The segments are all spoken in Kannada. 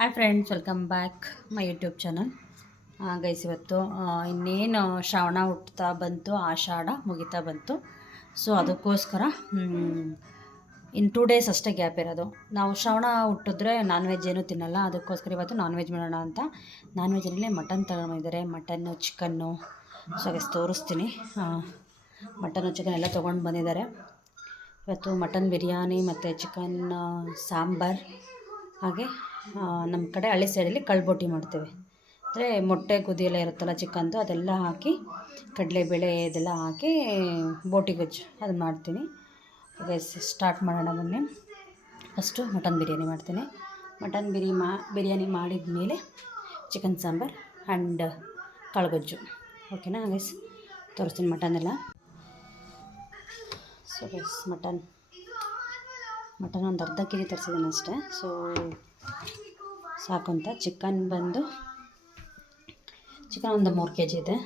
Hi friends, welcome back my YouTube channel. Guys, ಇವತ್ತು ಇನ್ನೇನು ಶ್ರಾವಣ ಹುಟ್ತಾ ಬಂತು, ಆಷಾಢ ಮುಗಿತಾ ಬಂತು. ಸೊ ಅದಕ್ಕೋಸ್ಕರ ಇನ್ನು 2 ಡೇಸ್ ಅಷ್ಟೇ ಗ್ಯಾಪ್ ಇರೋದು. ನಾವು ಶ್ರಾವಣ ಹುಟ್ಟಿದ್ರೆ ನಾನ್ ವೆಜ್ ಏನೂ ತಿನ್ನಲ್ಲ. ಅದಕ್ಕೋಸ್ಕರ ಇವತ್ತು ನಾನ್ ವೆಜ್ ಮಾಡೋಣ ಅಂತ ನಾನ್ ವೆಜ್ಜಲ್ಲೇ ಮಟನ್ ತಗೊಂಡಿದ್ದಾರೆ. Mutton, chicken. ಸೊ ಗೈಸ್ ತೋರಿಸ್ತೀನಿ. ಮಟನ್ನು, ಚಿಕನ್ ಎಲ್ಲ ತೊಗೊಂಡು ಬಂದಿದ್ದಾರೆ. ಇವತ್ತು ಮಟನ್ ಬಿರಿಯಾನಿ ಮತ್ತು ಚಿಕನ್ ಸಾಂಬಾರ್, ಹಾಗೆ ನಮ್ಮ ಕಡೆ ಹಳ್ಳಿ ಸೈಡಲ್ಲಿ ಕಳ್ಬೋಟಿ ಮಾಡ್ತೇವೆ. ಅಂದರೆ ಮೊಟ್ಟೆ ಕುದಿಯೆಲ್ಲ ಇರುತ್ತಲ್ಲ ಚಿಕನ್ದು, ಅದೆಲ್ಲ ಹಾಕಿ ಕಡಲೆಬೇಳೆ ಇದೆಲ್ಲ ಹಾಕಿ ಬೋಟಿ ಗೊಜ್ಜು ಅದನ್ನು ಮಾಡ್ತೀನಿ. ಹಾಗೆ ಸ್ಟಾರ್ಟ್ ಮಾಡೋಣ ಬನ್ನಿ. ಫಸ್ಟು ಮಟನ್ ಬಿರಿಯಾನಿ ಮಾಡ್ತೀನಿ. ಮಟನ್ ಬಿರಿಯಾನಿ ಮಾಡಿದ ಮೇಲೆ ಚಿಕನ್ ಸಾಂಬಾರ್ ಆ್ಯಂಡ್ ಕಾಳುಗೊಜ್ಜು. ಓಕೆನಾ ಗೈಸ್, ತೋರಿಸ್ತೀನಿ ಮಟನೆಲ್ಲ. ಸೊ ಗೈಸ್, ಮಟನ್ ಒಂದು ಅರ್ಧ ಕೆ ಜಿ ತರಿಸಿದ್ದೀನಿ ಅಷ್ಟೇ. ಸೊ ಸಾಕು ಅಂತ. ಚಿಕನ್ ಒಂದು 3 ಕೆ ಜಿ ಇದೆ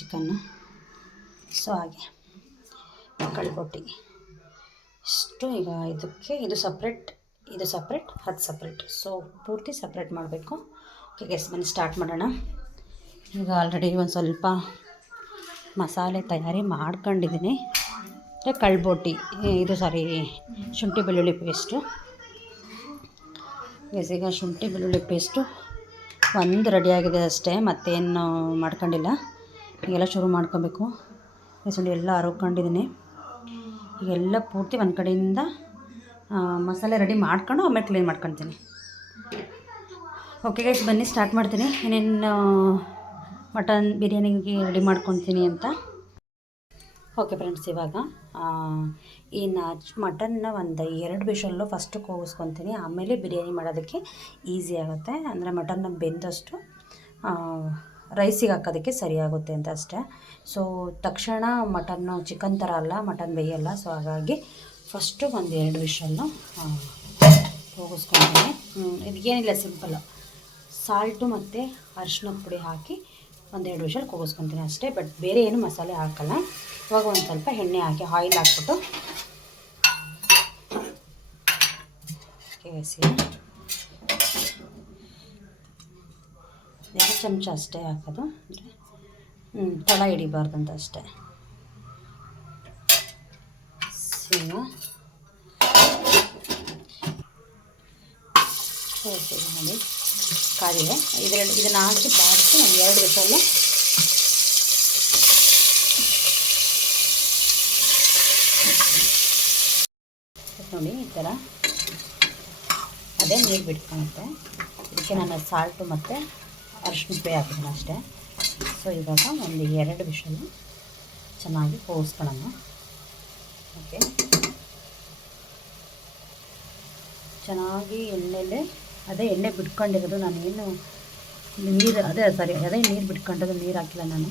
ಚಿಕನ್ನು. ಸೊ ಹಾಗೆ ಕಳ್ಬೋಟಿ ಇಷ್ಟು. ಈಗ ಇದು ಸಪ್ರೇಟ್, ಅದು ಸಪ್ರೇಟ್. ಸೊ ಪೂರ್ತಿ ಸಪ್ರೇಟ್ ಮಾಡಬೇಕು. ಓಕೆ ಗೈಸ್, ಬನ್ನಿ ಸ್ಟಾರ್ಟ್ ಮಾಡೋಣ. ಈಗ ಆಲ್ರೆಡಿ ಒಂದು ಸ್ವಲ್ಪ ಮಸಾಲೆ ತಯಾರಿ ಮಾಡ್ಕೊಂಡಿದ್ದೀನಿ. ಕಳ್ಬೋಟಿ ಶುಂಠಿ ಬೆಳ್ಳುಳ್ಳಿ ಪೇಸ್ಟು. ಈಗ ಶುಂಠಿ ಬೆಳ್ಳುಳ್ಳಿ ಪೇಸ್ಟು ಒಂದು ರೆಡಿಯಾಗಿದೆ ಅಷ್ಟೇ, ಮತ್ತೇನು ಮಾಡ್ಕೊಂಡಿಲ್ಲ. ಈಗೆಲ್ಲ ಶುರು ಮಾಡ್ಕೊಬೇಕು. ಶುಂಠಿ ಎಲ್ಲ ಹರ್ಕೊಂಡಿದ್ದೀನಿ. ಈಗೆಲ್ಲ ಪೂರ್ತಿ ಒಂದು ಕಡೆಯಿಂದ ಮಸಾಲೆ ರೆಡಿ ಮಾಡ್ಕೊಂಡು ಆಮೇಲೆ ಕ್ಲೀನ್ ಮಾಡ್ಕೊತೀನಿ. ಓಕೆ ಗೈಸ್, ಬನ್ನಿ ಸ್ಟಾರ್ಟ್ ಮಾಡ್ತೀನಿ. ಏನೇನು ಮಟನ್ ಬಿರಿಯಾನಿಗೆ ರೆಡಿ ಮಾಡ್ಕೊತೀನಿ ಅಂತ. ಓಕೆ ಫ್ರೆಂಡ್ಸ್, ಇವಾಗ ಈ ಮಟನ್ನ ಒಂದು 2 ವಿಷಲ್ಲು ಫಸ್ಟು ಕೂಗಿಸ್ಕೊತೀನಿ. ಆಮೇಲೆ ಬಿರಿಯಾನಿ ಮಾಡೋದಕ್ಕೆ ಈಸಿ ಆಗುತ್ತೆ. ಅಂದರೆ ಮಟನ್ನ ಬೆಂದಷ್ಟು ರೈಸಿಗೆ ಹಾಕೋದಕ್ಕೆ ಸರಿಯಾಗುತ್ತೆ ಅಂತ ಅಷ್ಟೇ. ಸೊ ತಕ್ಷಣ ಮಟನ್ನು ಚಿಕನ್ ಥರ ಅಲ್ಲ, ಮಟನ್ ಬೇಯಲ್ಲ. ಸೊ ಹಾಗಾಗಿ ಫಸ್ಟು ಒಂದು 2 ವಿಷಲ್ಲು ಕೂಗಿಸ್ಕೊತೀನಿ. ಇದಕ್ಕೇನಿಲ್ಲ, ಸಿಂಪಲ್ಲು ಸಾಲ್ಟು ಮತ್ತು ಅರಿಶಿನದ ಪುಡಿ ಹಾಕಿ ಒಂದು 2 ವಿಷಲ್ ಕೂಗಿಸ್ಕೊತೀನಿ ಅಷ್ಟೇ. ಬಟ್ ಬೇರೆ ಏನು ಮಸಾಲೆ ಹಾಕಲ್ಲ. ಇವಾಗ ಒಂದು ಸ್ವಲ್ಪ ಎಣ್ಣೆ ಹಾಕಿ, ಆಯಿಲ್ ಹಾಕ್ಬಿಟ್ಟು ಕೇಸಿ 2 ಚಮಚ ಅಷ್ಟೇ ಹಾಕೋದು. ಅಂದರೆ ತಳ ಹಿಡಿಬಾರ್ದಂತ ಅಷ್ಟೇ. ನೋಡಿ ಕಾದಿದೆ. ಇದನ್ನು ಹಾಕಿ ಬಾಡಿಸಿ ಒಂದು 2 ವಿಷಲ್ಲು ನೋಡಿ. ಈ ಥರ ಅದೇ ನೀರು ಬಿಟ್ಕೊಳುತ್ತೆ. ಇದಕ್ಕೆ ನಾನು ಸಾಲ್ಟು ಮತ್ತು ಅರಿಶಿನ ಪುಡಿ ಹಾಕಿದ್ದೀನಿ ಅಷ್ಟೇ. ಸೊ ಇವಾಗ ಒಂದು 2 ವಿಷಲ್ಲು ಚೆನ್ನಾಗಿ ಕೂಗಿಸ್ಕೊಳ್ಳೋಣ. ಓಕೆ, ಚೆನ್ನಾಗಿ ಎಣ್ಣೆಲೆ ಅದೇ ಎಣ್ಣೆ ಬಿಟ್ಕೊಂಡಿರೋದು. ನಾನೇನು ನೀರು ಅದೇ ನೀರು ಬಿಟ್ಕೊಂಡಿರೋದು, ನೀರು ಹಾಕಿಲ್ಲ ನಾನು.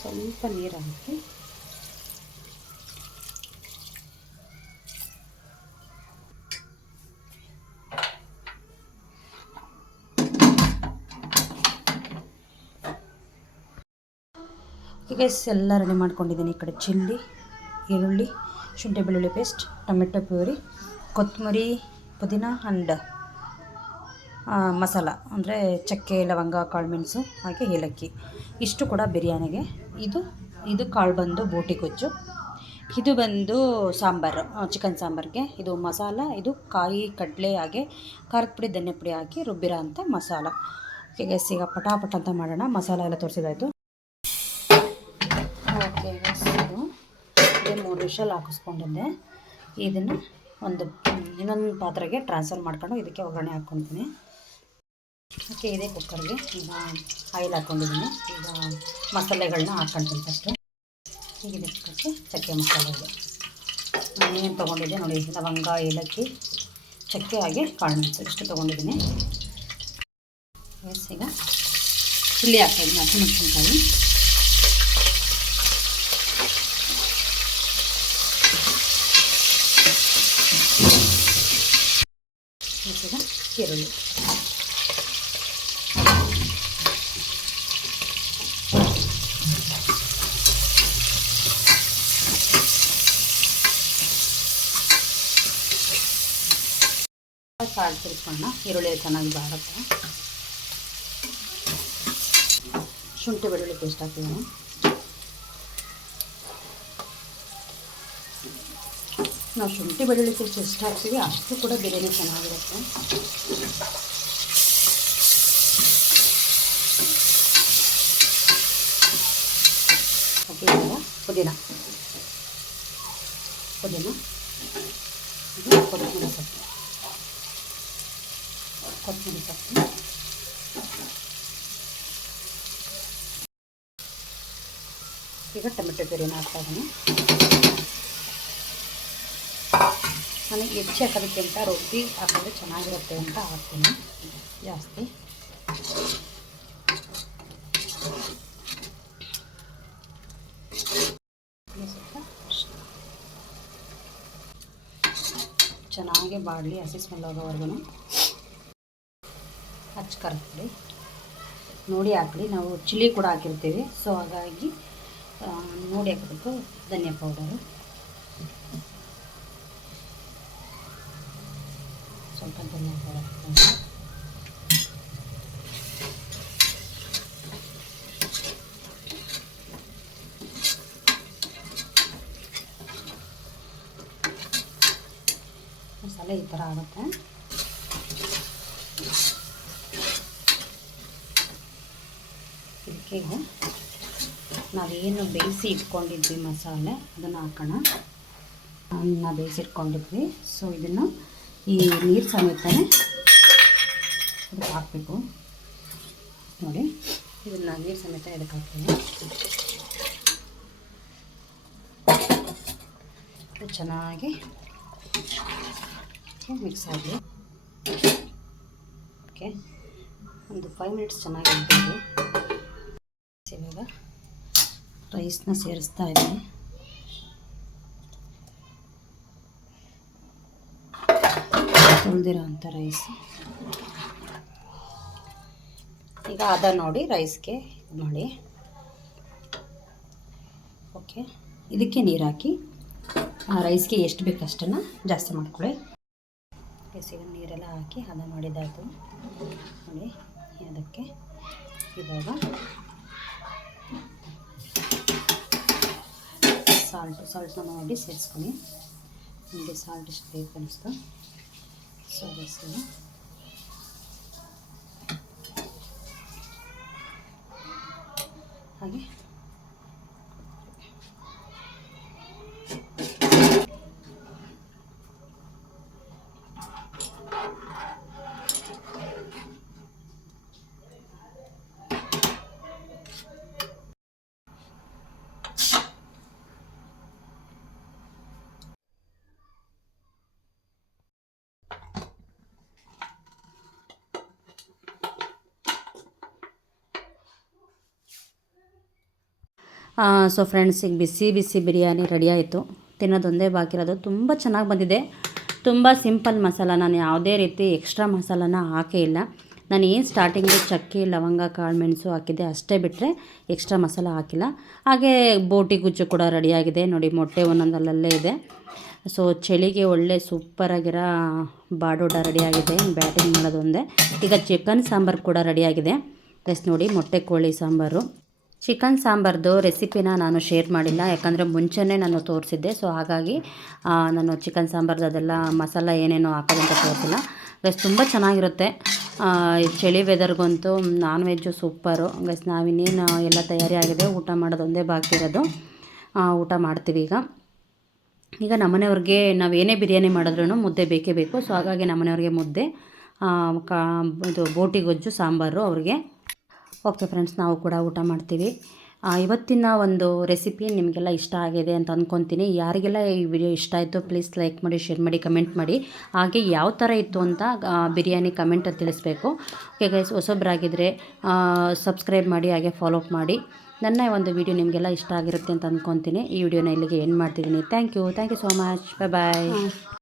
ಸ್ವಲ್ಪ ನೀರು ಹಾಕಿ ಗೈಸ್ ಎಲ್ಲ ರೆಡಿ ಮಾಡ್ಕೊಂಡಿದ್ದೀನಿ. ಈ ಕಡೆ ಚಿಲ್ಲಿ, ಈರುಳ್ಳಿ, ಶುಂಠಿ ಬೆಳ್ಳುಳ್ಳಿ ಪೇಸ್ಟ್, ಟೊಮೆಟೊ ಪ್ಯೂರಿ, ಕೊತ್ತಂಬರಿ, ಪುದೀನ ಆ್ಯಂಡ್ ಮಸಾಲ ಅಂದರೆ ಚಕ್ಕೆ, ಲವಂಗ, ಕಾಳುಮೆಣಸು ಹಾಗೆ ಏಲಕ್ಕಿ. ಇಷ್ಟು ಕೂಡ ಬಿರಿಯಾನಿಗೆ. ಇದು ಕಾಳು ಬಂದು ಬೋಟಿ ಗೊಜ್ಜು. ಇದು ಬಂದು ಸಾಂಬಾರು, ಚಿಕನ್ ಸಾಂಬಾರಿಗೆ. ಇದು ಮಸಾಲ, ಇದು ಕಾಯಿ, ಕಡಲೆ ಹಾಗೆ ಖಾರದ ಪುಡಿ, ಧನ್ಯ ಪುಡಿ ಹಾಕಿ ರುಬ್ಬಿರೋ ಅಂಥ ಮಸಾಲ. ಓಕೆ ಗೈಸ್, ಈಗ ಪಟಾಪಟ ಅಂತ ಮಾಡೋಣ. ಮಸಾಲ ಎಲ್ಲ ತೋರಿಸಿದಾಯಿತು. ಓಕೆ ಗೈಸ್, ಇದು 3 ವಿಷಲ್ ಹಾಕಿಸ್ಕೊಂಡಿದ್ದೆ. ಇದನ್ನು ಇನ್ನೊಂದು ಪಾತ್ರೆಗೆ ಟ್ರಾನ್ಸ್ಫರ್ ಮಾಡ್ಕೊಂಡು ಇದಕ್ಕೆ ಒಗ್ಗರಣೆ ಹಾಕ್ಕೊತೀನಿ. ಓಕೆ, ಇದೇ ಕುಕ್ಕರ್ಗೆ ಈಗ ಆಯಿಲ್ ಹಾಕ್ಕೊಂಡಿದ್ದೀನಿ. ಈಗ ಮಸಾಲೆಗಳನ್ನ ಹಾಕ್ಕೊಳ್ತೀನಿ ಫಸ್ಟು. ಈಗ ಇದಕ್ಕೆ ಚಕ್ಕೆ ಮಸಾಲೆ ಇದೆ. ನಾನು ಏನು ತೊಗೊಂಡಿದ್ದೆ ನೋಡಿ, ಲವಂಗ, ಏಲಕ್ಕಿ, ಚಕ್ಕೆ ಹಾಗೆ ಕಾಳುಮೆಣಸು ಇಷ್ಟು ತೊಗೊಂಡಿದ್ದೀನಿ. ಎಸ್, ಈಗ ಚಿಲ್ಲಿ ಹಾಕ್ತಾಯಿದ್ದೀನಿ, ಹಸಿಮೆಣಸಿನ್ಕಾಯಿ. ಈಗ ಈರುಳ್ಳಿ. ಸಾಲ್ಟ್ ಸೇರಿಸ್ಕೊಳ್ಳೋಣ. ಈರುಳ್ಳಿ ಚೆನ್ನಾಗಿ ಬಾಡುತ್ತೆ. ಶುಂಠಿ ಬೆಳ್ಳುಳ್ಳಿ ಪೇಸ್ಟ್ ಹಾಕ್ತೀನಿ. ನಾವು ಶುಂಠಿ ಬೆಳ್ಳುಳ್ಳಿ ಪೇಸ್ಟ್ ಎಷ್ಟು ಹಾಕ್ತೀವಿ ಅಷ್ಟು ಕೂಡ ಬಿರಿಯಾನಿ ಚೆನ್ನಾಗಿರುತ್ತೆ. ಓಕೆ, ಇವಾಗ ಪುದೀನ ಕೊತ್ತಂಬರಿ ಸೊಪ್ಪು ಈಗ ಟೊಮೆಟೊ ಪ್ಯೂರಿನ ಹಾಕ್ತಾಯಿದ್ದೀನಿ. ನಾನು ಹೆಚ್ಚು ಹಾಕೋದಕ್ಕಿಂತ ರೊಟ್ಟಿ ಹಾಕಿದ್ರೆ ಚೆನ್ನಾಗಿರುತ್ತೆ ಅಂತ ಹಾಕ್ತೀನಿ ಜಾಸ್ತಿ. ಚೆನ್ನಾಗಿ ಬಾಡಲಿ, ಹಸಿ ಸ್ಮೆಲ್ ಹೋಗೋವರೆಗೂ. ಖಾರದ ಪುಡಿ ನೋಡಿ ಹಾಕಲಿ, ನಾವು ಚಿಲ್ಲಿ ಕೂಡ ಹಾಕಿರ್ತೀವಿ. ಸೊ ಹಾಗಾಗಿ ನೋಡಿ ಹಾಕಬೇಕು. ಧನಿಯಾ ಪೌಡರು ಸ್ವಲ್ಪ, ಧನಿಯಾ ಪೌಡರ್ ಹಾಕ್ತೀನಿ. ಮಸಾಲೆ ಈ ಥರ ಆಗುತ್ತೆ. ಇದಕ್ಕೆ ನಾವೇನು ಬೇಯಿಸಿ ಇಟ್ಕೊಂಡಿದ್ವಿ ಮಸಾಲೆ ಅದನ್ನು ಹಾಕೋಣ. ಅನ್ನ ಬೇಯಿಸಿ ಇಟ್ಕೊಂಡಿದ್ವಿ. ಸೊ ಇದನ್ನು ಈ ನೀರು ಸಮೇತನೇ ಇದಕ್ಕೆ ಹಾಕಬೇಕು. ನೋಡಿ, ಇದನ್ನು ನೀರು ಸಮೇತ ಇದಕ್ಕೆ ಹಾಕ್ತೀನಿ. ಚೆನ್ನಾಗಿ ಮಿಕ್ಸ್ ಆಗಲಿ. ಓಕೆ, ಒಂದು 5 ಮಿನಿಟ್ಸ್ ಚೆನ್ನಾಗಿ ಇಡ್ತೀವಿ. ಇವಾಗ ರೈಸ್ನ ಸೇರಿಸ್ತಾ ಇದ್ದೀನಿ. ತೊಳೆದಿರೋ ಅಂಥ ರೈಸ್ ಈಗ ಅದ ನೋಡಿ ರೈಸ್ಗೆ ಇದು ಮಾಡಿ. ಓಕೆ, ಇದಕ್ಕೆ ನೀರು ಹಾಕಿ ರೈಸ್ಗೆ ಎಷ್ಟು ಬೇಕು ಅಷ್ಟನ್ನು ಜಾಸ್ತಿ ಮಾಡ್ಕೊಳ್ಳಿ. ಬೇಸಿಗೆ ನೀರೆಲ್ಲ ಹಾಕಿ ಹದ ಮಾಡಿದ್ದಾಯಿತು ನೋಡಿ. ಅದಕ್ಕೆ ಇವಾಗ ಸಾಲ್ಟ್ನ ನೋಡಿ ಸೇರಿಸ್ಕೊಳ್ಳಿ. ನಿಮಗೆ ಸಾಲ್ಟ್ ಎಷ್ಟು ಬೇಕು ಅನಿಸ್ತು ಸೇರಿಸಿ. ಹಾಗೆ ಸೊ ಫ್ರೆಂಡ್ಸ್, ಈಗ ಬಿಸಿ ಬಿಸಿ ಬಿರಿಯಾನಿ ರೆಡಿ ಆಯಿತು. ತಿನ್ನೋದೊಂದೇ ಬಾಕಿ ಇರೋದು. ತುಂಬ ಚೆನ್ನಾಗಿ ಬಂದಿದೆ. ತುಂಬ ಸಿಂಪಲ್ ಮಸಾಲ. ನಾನು ಯಾವುದೇ ರೀತಿ ಎಕ್ಸ್ಟ್ರಾ ಮಸಾಲಾನ ಹಾಕೇ ಇಲ್ಲ. ನಾನು ಏನು ಸ್ಟಾರ್ಟಿಂಗು ಚಕ್ಕೆ, ಲವಂಗ, ಕಾಳು ಮೆಣಸು ಹಾಕಿದ್ದೆ ಅಷ್ಟೇ, ಬಿಟ್ಟರೆ ಎಕ್ಸ್ಟ್ರಾ ಮಸಾಲ ಹಾಕಿಲ್ಲ. ಹಾಗೆ ಬೋಟಿ ಗುಜ್ಜು ಕೂಡ ರೆಡಿಯಾಗಿದೆ ನೋಡಿ. ಮೊಟ್ಟೆ ಒಂದೊಂದಲ್ಲೇ ಇದೆ. ಸೊ ಚಳಿಗೆ ಒಳ್ಳೆ ಸೂಪರಾಗಿರೋ ಬಾಡೂಟ ರೆಡಿಯಾಗಿದೆ. ಬ್ಯಾಟಿಂಗ್ ಮಾಡೋದೊಂದೇ. ಈಗ ಚಿಕನ್ ಸಾಂಬಾರು ಕೂಡ ರೆಡಿಯಾಗಿದೆ. ಎಸ್ ನೋಡಿ, ಮೊಟ್ಟೆ ಕೋಳಿ ಸಾಂಬಾರು. ಚಿಕನ್ ಸಾಂಬಾರ್ದು ರೆಸಿಪಿನ ನಾನು ಶೇರ್ ಮಾಡಿಲ್ಲ, ಯಾಕಂದರೆ ಮುಂಚೆನೇ ನಾನು ತೋರಿಸಿದ್ದೆ. ಸೊ ಹಾಗಾಗಿ ನಾನು ಚಿಕನ್ ಸಾಂಬಾರ್ದು ಅದೆಲ್ಲ ಮಸಾಲ ಏನೇನೋ ಹಾಕೋದಂತ ತೋರಿಸಿಲ್ಲ. ಗೈಸ್ ತುಂಬ ಚೆನ್ನಾಗಿರುತ್ತೆ. ಚಳಿ ವೆದರ್ಗಂತೂ ನಾನ್ ವೆಜ್ಜು ಸೂಪರು. ಗೈಸ್ ನಾವಿನ್ನೇನು ಎಲ್ಲ ತಯಾರಿ ಆಗಿದೆ, ಊಟ ಮಾಡೋದೊಂದೇ ಬಾಕಿ ಇರೋದು. ಊಟ ಮಾಡ್ತೀವಿ ಈಗ ನಮ್ಮನೆಯವ್ರಿಗೆ ನಾವೇನೇ ಬಿರಿಯಾನಿ ಮಾಡಿದ್ರೂ ಮುದ್ದೆ ಬೇಕೇ ಬೇಕು. ಸೊ ಹಾಗಾಗಿ ನಮ್ಮನೆಯವ್ರಿಗೆ ಮುದ್ದೆ, ಇದು ಬೋಟಿ ಗೊಜ್ಜು ಸಾಂಬಾರು ಅವ್ರಿಗೆ. ಓಕೆ ಫ್ರೆಂಡ್ಸ್, ನಾವು ಕೂಡ ಊಟ ಮಾಡ್ತೀವಿ. ಇವತ್ತಿನ ಒಂದು ರೆಸಿಪಿ ನಿಮಗೆಲ್ಲ ಇಷ್ಟ ಆಗಿದೆ ಅಂತ ಅಂದ್ಕೊತೀನಿ. ಯಾರಿಗೆಲ್ಲ ಈ ವಿಡಿಯೋ ಇಷ್ಟ ಆಯಿತು ಪ್ಲೀಸ್ ಲೈಕ್ ಮಾಡಿ, ಶೇರ್ ಮಾಡಿ, ಕಮೆಂಟ್ ಮಾಡಿ. ಹಾಗೆ ಯಾವ ಥರ ಇತ್ತು ಅಂತ ಬಿರಿಯಾನಿ ಕಮೆಂಟಲ್ಲಿ ತಿಳಿಸ್ಬೇಕು. ಓಕೆ ಗೈಸ್, ಹೊಸೊಬ್ಬರಾಗಿದ್ದರೆ ಸಬ್ಸ್ಕ್ರೈಬ್ ಮಾಡಿ, ಹಾಗೆ ಫಾಲೋ ಅಪ್ ಮಾಡಿ. ನನ್ನ ಒಂದು ವಿಡಿಯೋ ನಿಮಗೆಲ್ಲ ಇಷ್ಟ ಆಗಿರುತ್ತೆ ಅಂತ ಅಂದ್ಕೊತೀನಿ. ಈ ವಿಡಿಯೋನ ಇಲ್ಲಿಗೆ ಎಂಡ್ ಮಾಡ್ತಿದ್ದೀನಿ. Thank you so much. Bye.